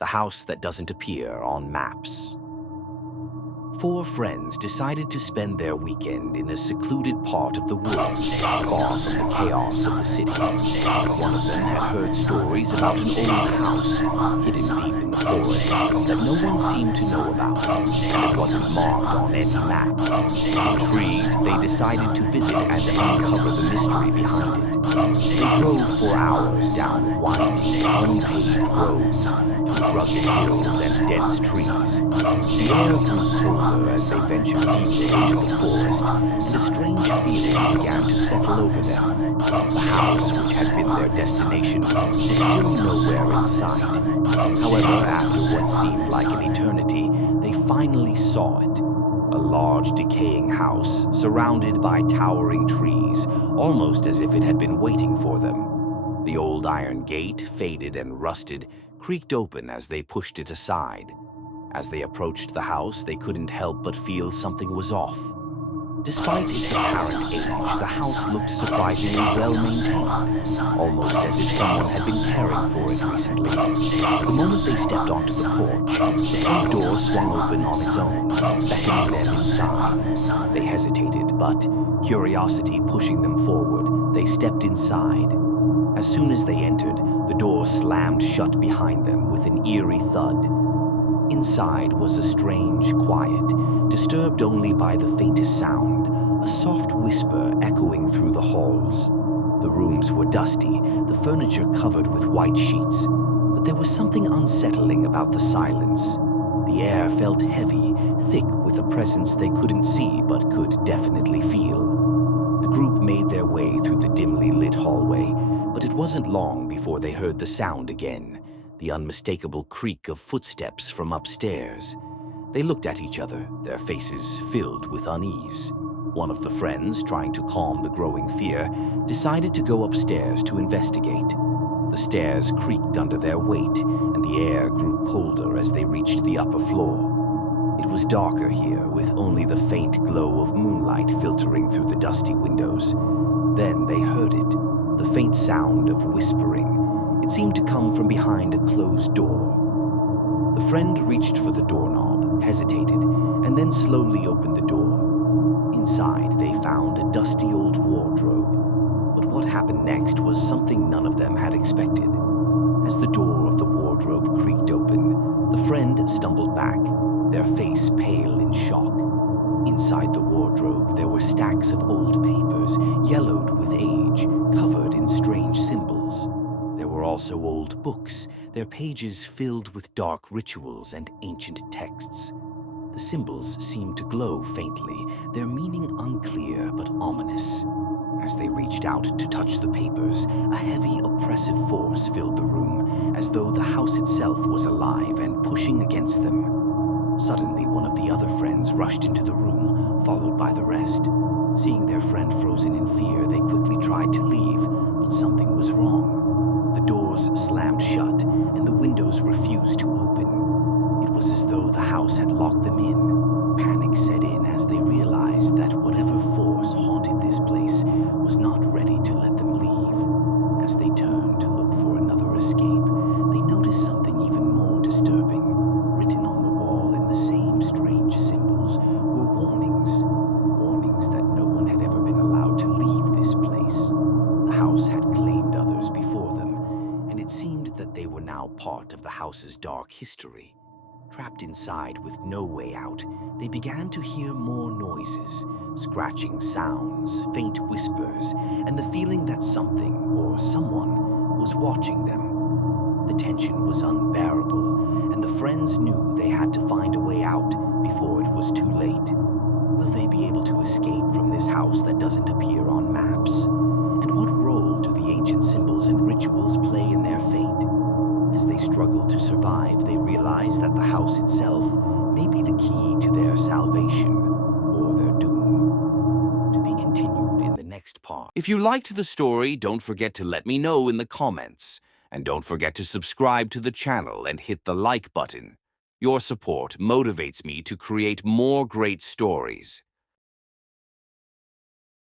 the house that doesn't appear on maps. Four friends decided to spend their weekend in a secluded part of the woods, far from the chaos of the city. One of them had heard stories about an old house hidden deep in the forest that no one seemed to know about, and it wasn't marked on any map. Intrigued, they decided to visit and uncover the mystery behind it. They drove for hours down winding, unpaved roads, through rugged hills and dense trees. The air grew colder as they ventured deeper into the forest, and a strange feeling began to settle over them. The house, which had been their destination, was still nowhere in sight. However, after what seemed like an eternity, they finally saw it. A large, decaying house, surrounded by towering trees, almost as if it had been waiting for them. The old iron gate, faded and rusted, creaked open as they pushed it aside. As they approached the house, they couldn't help but feel something was off. Despite its apparent age, the house looked surprisingly well-maintained, almost as if someone had been caring for it recently. The moment they stepped onto the porch, the front door swung open on its own, beckoning them inside. They hesitated, but, curiosity pushing them forward, they stepped inside. As soon as they entered, the door slammed shut behind them with an eerie thud. Inside was a strange quiet, disturbed only by the faintest sound, a soft whisper echoing through the halls. The rooms were dusty, the furniture covered with white sheets, but there was something unsettling about the silence. The air felt heavy, thick with a presence they couldn't see but could definitely feel. The group made their way through the dimly lit hallway, but it wasn't long before they heard the sound again. The unmistakable creak of footsteps from upstairs. They looked at each other, their faces filled with unease. One of the friends, trying to calm the growing fear, decided to go upstairs to investigate. The stairs creaked under their weight, and the air grew colder as they reached the upper floor. It was darker here, with only the faint glow of moonlight filtering through the dusty windows. Then they heard it, the faint sound of whispering. It seemed to come from behind a closed door. The friend reached for the doorknob, hesitated, and then slowly opened the door. Inside, they found a dusty old wardrobe. But what happened next was something none of them had expected. As the door of the wardrobe creaked open, the friend stumbled back, their face pale in shock. Inside the wardrobe, there were stacks of old papers, yellowed with age, covered in strange symbols. There were also old books, their pages filled with dark rituals and ancient texts. The symbols seemed to glow faintly, their meaning unclear but ominous. As they reached out to touch the papers, a heavy, oppressive force filled the room, as though the house itself was alive and pushing against them. Suddenly, one of the other friends rushed into the room, followed by the rest. Seeing their friend frozen in fear, they quickly tried to leave, but something was wrong. The doors slammed shut, and the windows refused to open. It was as though the house had locked them in. Panic set in as they realized that whatever force haunted this place was not ready to let them leave. As they turned to look for another escape, they noticed something even more disturbing. Written on the wall in the same strange symbols were warnings. Warnings that no one had ever been allowed to leave this place. The house had claimed others before them, and it seemed that they were now part of the house's dark history. Trapped inside with no way out, they began to hear more noises, scratching sounds, faint whispers, and the feeling that something or someone was watching them. The tension was unbearable, and the friends knew they had to find a way out before it was too late. Will they be able to escape from this house that doesn't appear on maps? And what role do the ancient symbols and rituals play in their fate? As they struggled to survive, they realized that the house itself may be the key to their salvation or their doom. To be continued in the next part. If you liked the story, don't forget to let me know in the comments. And don't forget to subscribe to the channel and hit the like button. Your support motivates me to create more great stories.